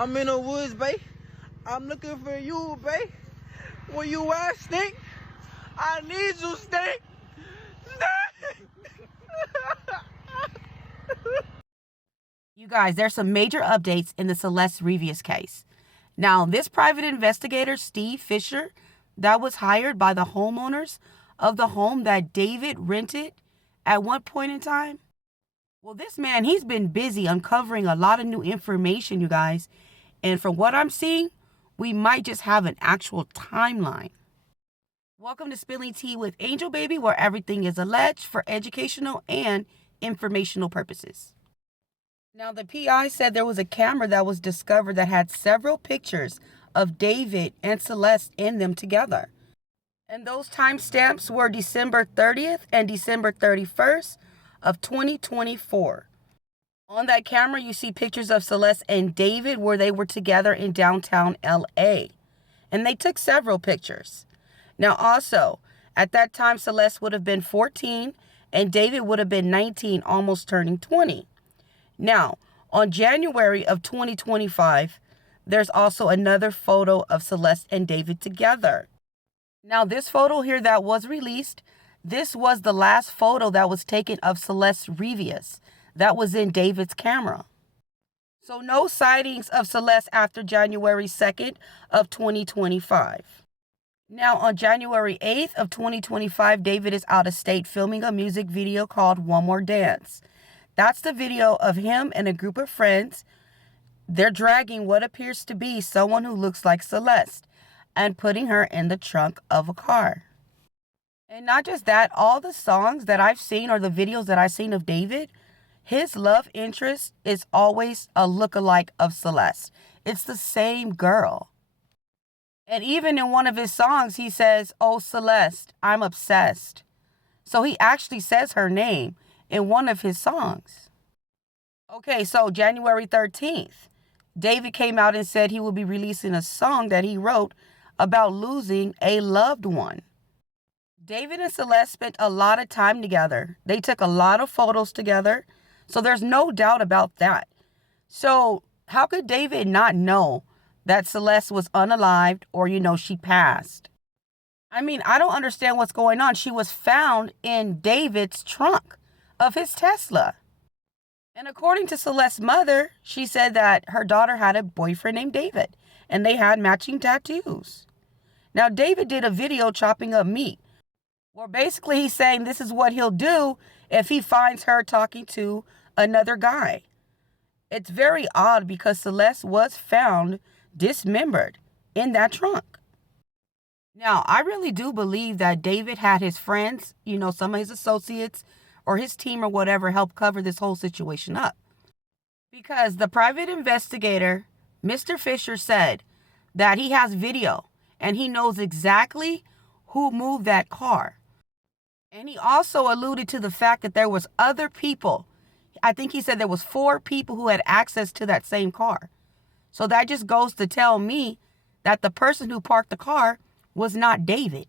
I'm in the woods, babe. I'm looking for you, babe. Where you at, Stink? I need you, Stink. You guys, there's some major updates in the Celeste Rivas case. Now, this private investigator, Steve Fisher, that was hired by the homeowners of the home that David rented at one point in time. Well, this man, he's been busy uncovering a lot of new information, you guys. And from what I'm seeing, we might just have an actual timeline. Welcome to Spilling Tea with Angel Baby, where everything is alleged for educational and informational purposes. Now, the PI said there was a camera that was discovered that had several pictures of David and Celeste in them together. And those timestamps were December 30th and December 31st of 2024. On that camera, you see pictures of Celeste and David where they were together in downtown LA. And they took several pictures. Now, also, at that time, Celeste would have been 14 and David would have been 19, almost turning 20. Now, on January of 2025, there's also another photo of Celeste and David together. Now, this photo here that was released, this was the last photo that was taken of Celeste Rivas that was in David's camera. So no sightings of Celeste after January 2nd of 2025. Now, on January 8th of 2025, David is out of state filming a music video called One More Dance. That's the video of him and a group of friends. They're dragging what appears to be someone who looks like Celeste and putting her in the trunk of a car. And not just that, all the songs that I've seen or the videos that I've seen of David, his love interest is always a lookalike of Celeste. It's the same girl. And even in one of his songs, he says, "Oh, Celeste, I'm obsessed." So he actually says her name in one of his songs. Okay, so January 13th, David came out and said he will be releasing a song that he wrote about losing a loved one. David and Celeste spent a lot of time together. They took a lot of photos together, so there's no doubt about that. So how could David not know that Celeste was unalived or, she passed? I mean, I don't understand what's going on. She was found in David's trunk of his Tesla. And according to Celeste's mother, she said that her daughter had a boyfriend named David, and they had matching tattoos. Now, David did a video chopping up meat, where basically he's saying this is what he'll do if he finds her talking to another guy. It's very odd because Celeste was found dismembered in that trunk. Now, I really do believe that David had his friends, some of his associates or his team or whatever help cover this whole situation up. Because the private investigator, Mr. Fisher, said that he has video and he knows exactly who moved that car. And he also alluded to the fact that there was other people. I think he said there was 4 people who had access to that same car. So that just goes to tell me that the person who parked the car was not David.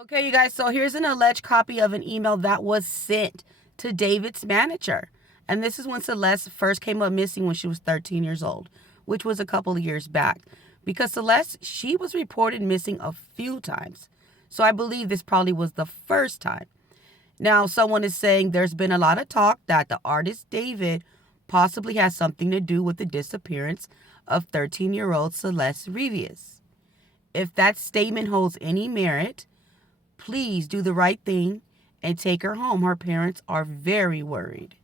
Okay, you guys, so here's an alleged copy of an email that was sent to David's manager. And this is when Celeste first came up missing when she was 13 years old, which was a couple of years back. Because Celeste, she was reported missing a few times. So I believe this probably was the first time. Now, someone is saying there's been a lot of talk that the artist David possibly has something to do with the disappearance of 13-year-old Celeste Rivas. If that statement holds any merit, please do the right thing and take her home. Her parents are very worried.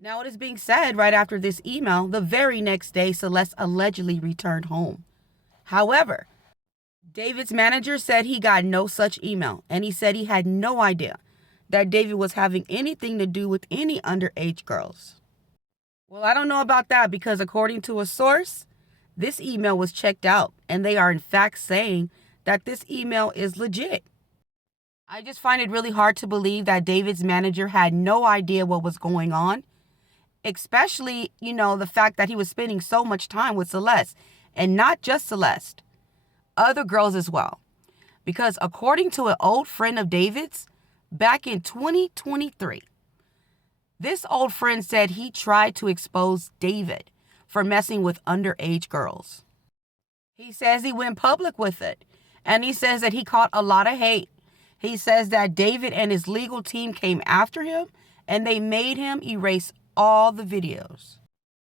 Now, it is being said right after this email, the very next day, Celeste allegedly returned home. However, David's manager said he got no such email, and he said he had no idea that David was having anything to do with any underage girls. Well, I don't know about that because according to a source, this email was checked out, and they are in fact saying that this email is legit. I just find it really hard to believe that David's manager had no idea what was going on, especially, the fact that he was spending so much time with Celeste, and not just Celeste, other girls as well. Because according to an old friend of David's, back in 2023, this old friend said he tried to expose David for messing with underage girls. He says he went public with it, and he says that he caught a lot of hate. He says that David and his legal team came after him, and they made him erase all the videos.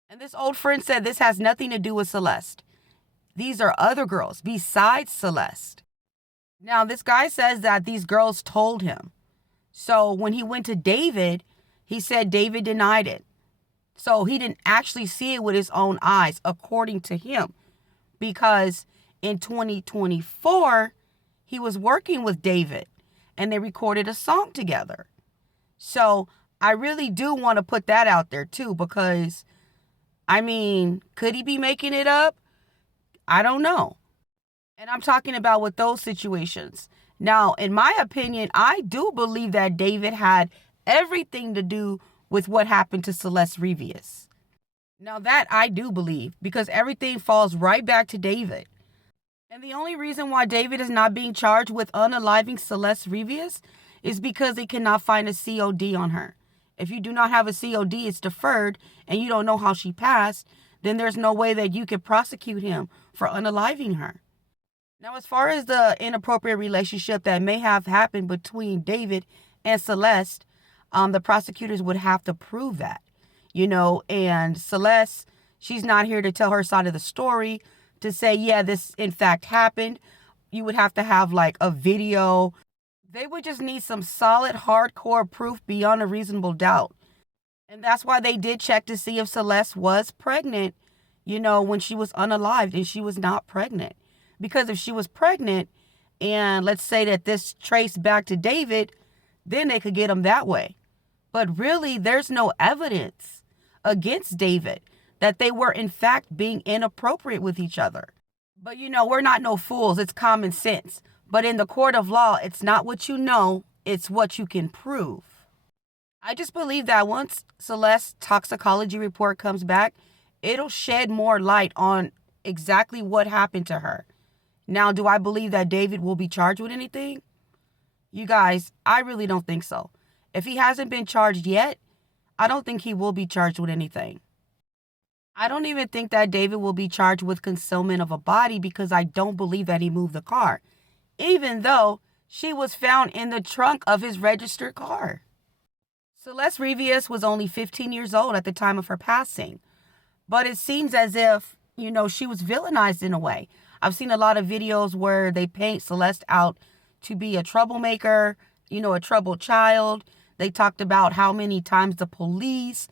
And this old friend said this has nothing to do with Celeste. These are other girls besides Celeste. Now, this guy says that these girls told him. So when he went to David, he said David denied it. So he didn't actually see it with his own eyes, according to him. Because in 2024, he was working with David and they recorded a song together. So I really do want to put that out there too, because, I mean, could he be making it up? I don't know. And I'm talking about with those situations. Now, in my opinion, I do believe that David had everything to do with what happened to Celeste Rivas. Now, that I do believe, because everything falls right back to David. And the only reason why David is not being charged with unaliving Celeste Rivas is because they cannot find a COD on her. If you do not have a COD, it's deferred, and you don't know how she passed, then there's no way that you could prosecute him for unaliving her. Now, as far as the inappropriate relationship that may have happened between David and Celeste, the prosecutors would have to prove that, and Celeste, she's not here to tell her side of the story, to say, yeah, this in fact happened. You would have to have like a video. They would just need some solid, hardcore proof beyond a reasonable doubt. And that's why they did check to see if Celeste was pregnant, when she was unalived, and she was not pregnant. Because if she was pregnant, and let's say that this traced back to David, then they could get him that way. But really, there's no evidence against David that they were in fact being inappropriate with each other. But we're not no fools. It's common sense. But in the court of law, it's not what you know, it's what you can prove. I just believe that once Celeste's toxicology report comes back, it'll shed more light on exactly what happened to her. Now, do I believe that David will be charged with anything? You guys, I really don't think so. If he hasn't been charged yet, I don't think he will be charged with anything. I don't even think that David will be charged with concealment of a body, because I don't believe that he moved the car, even though she was found in the trunk of his registered car. Celeste Rivas was only 15 years old at the time of her passing, but it seems as if, she was villainized in a way. I've seen a lot of videos where they paint Celeste out to be a troublemaker, a troubled child. They talked about how many times the police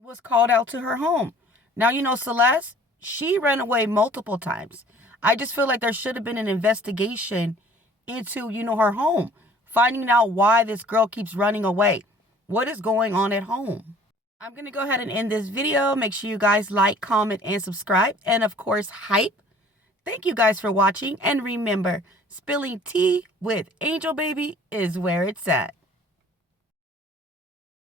was called out to her home. Now, Celeste, she ran away multiple times. I just feel like there should have been an investigation into, her home, finding out why this girl keeps running away. What is going on at home? I'm going to go ahead and end this video. Make sure you guys like, comment, and subscribe. And of course, hype. Thank you guys for watching. And remember, spilling tea with Angel Baby is where it's at.